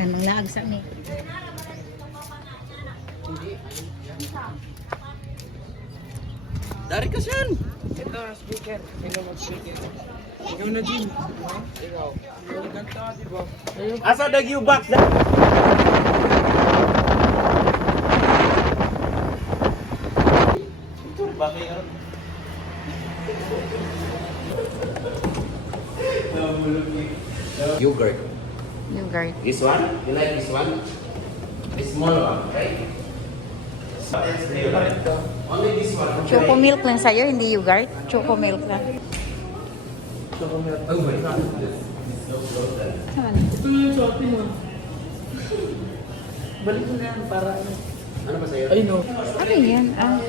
Nanglaag sa ni. Dari ka siyan. Ito ang speaker. Ikaw mag-speaker. Ikaw na din. Ikaw. Ikaw kanta, di ba? Asa dagi box da? Bakit yun? Yogurt. Yogurt. This one? You like this one? The small one, right? Only this one. Choco milk lang sa'yo, hindi yogurt. Choco milk lang. Oh my God. Saan? Ito yung shopee mo. Balik mo na yan para ano. Ano ba sa'yo? Ay no. Ano yan? Ah.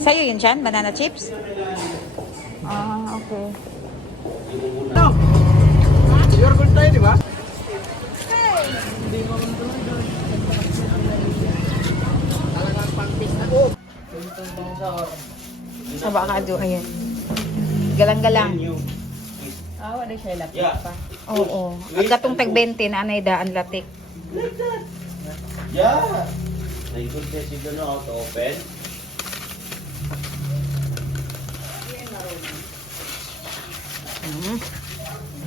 Sa'yo yun, Chan? Banana chips? Ah, okay. No! You're good tayo, di ba? Hindi mo man doon. Talagang pang-taste na. Oh! Sa bakado, ayan. Galang-galang. Ah, wala siya lapit Yeah. pa. Oo. Ang gatong tag-20 na anay daan latik. Yeah. I could say you don't know how to open.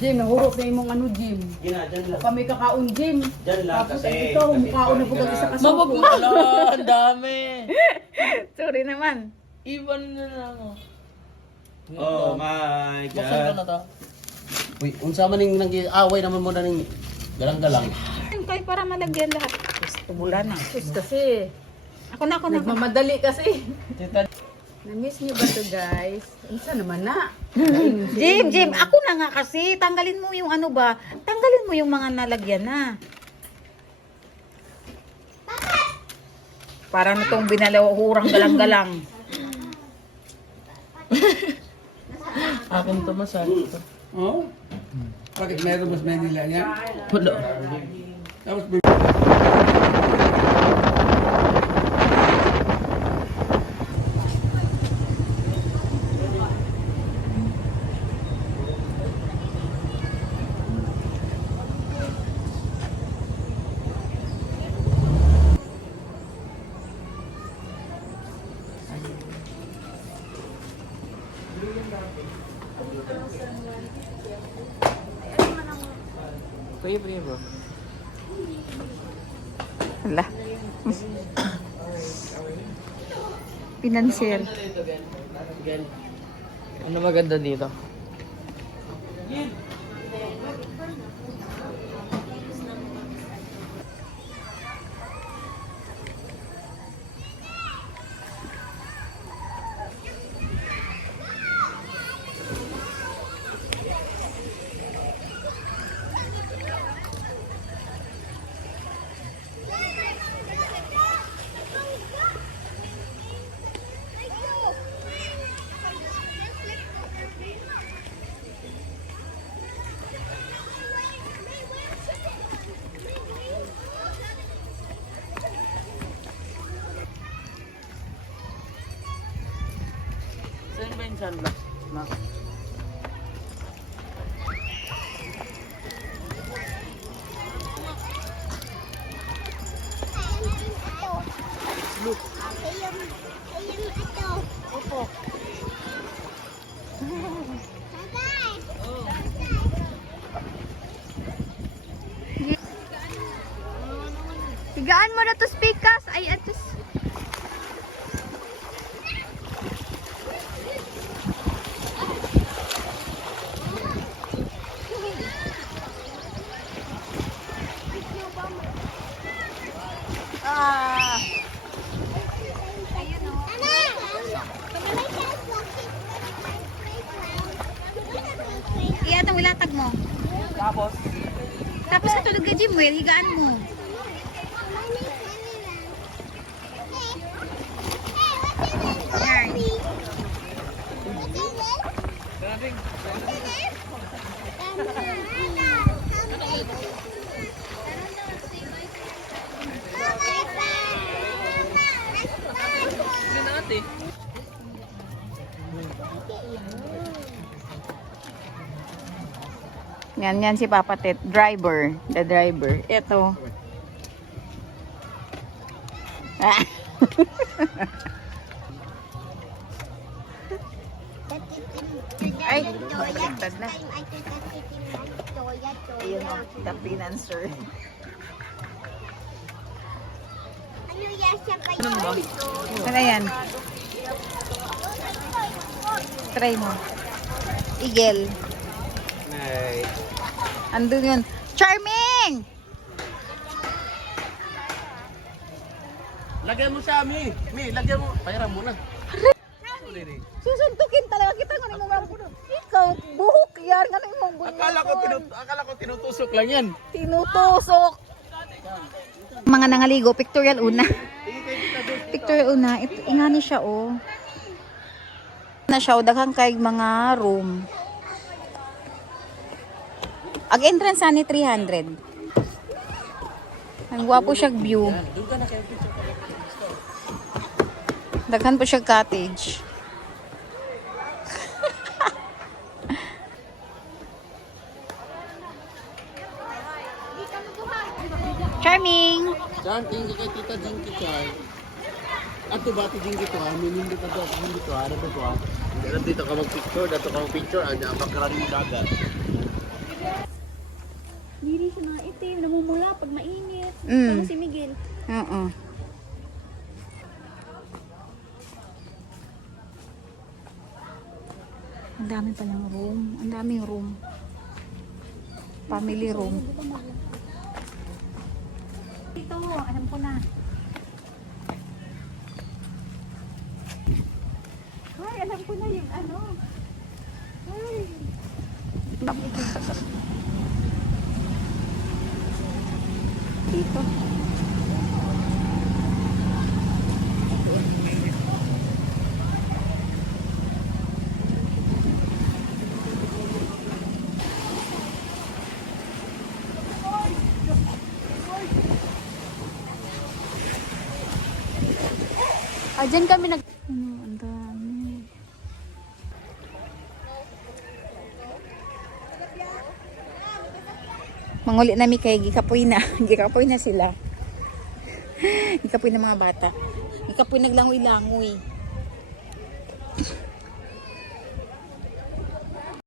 Jim, nahurot na imong ano, Jim. Gina, dyan lang. Kami kakaon, Jim. Dyan lang Tapos kasi. ikaw, mukhaon na po kasi isa ka sa Mabagmala, ang dami. Sorry naman. Iban na lang ako. Oh my Buksan ko na God. to. Uy, unsa man ning nag-away naman mo na ning galang-galang. Kaya para malagyan lahat. Gusto bulan na. Sus kasi. Ako na. Nagmamadali kasi. Tita, Na-miss niyo ba to guys? Unsa naman na? Jim, ako na nga kasi. Tanggalin mo yung ano ba? Tanggalin mo yung mga nalagyan na. Para na itong binalawurang galang-galang. akin to masarap to. Oh? Bakit meron mas Manila niya? Wala. Tapos Pwede bro. Hala. Pinansyel. Ano maganda dito? Saan ba yung sunblock? Ma? Higaan mo na to speakers. Ay, atos. Ah. Iya, itong ilatag mo. Tapos? Tapos katulog ka, Jim, higaan mo. Yan. Yan si Papa Tet. Driver. The driver. Ito. Ah. Ay, baliktad na. Ayun o, the financer. Ano yan? Try mo. Igel. Andun yun. Charming! Lagyan mo siya, Mi. Mi, lagyan mo. Pahiram mo na. Susuntukin talaga kita ng imong buhok. Ikaw, buhok yan. Ano imong buhok? Akala ko tinutusok lang yan. Tinutusok. Mga nangaligo, pictorial una. Pictorial una. Ingani siya, oh. Na siya, daghang kay mga room. Ang entrance ani 300. Ang gwapo siyang view. Daghan po siyang cottage. Charming! Chan, tingin kay Tita Dinky Chan. Ato ba ti Dinky to ha? Minindi pa to. Hindi to ha? Ano to ha? Dito ka mag-picture. Dito ka mag-picture. Ano ang pagkarating dagat. Diri siya mga itim, namumula pag mainit. Mm. Ano si Miguel? Oo. Ang dami palang room. Ang daming room. Family room. Ito, alam ko na. Ay, alam ko na yung ano. Ay. Dito. Diyan kami nag... Ang dami. Manguli na mi kay gikapoy na. Gikapoy na sila. Gikapoy na mga bata. Gikapoy naglangoy-langoy.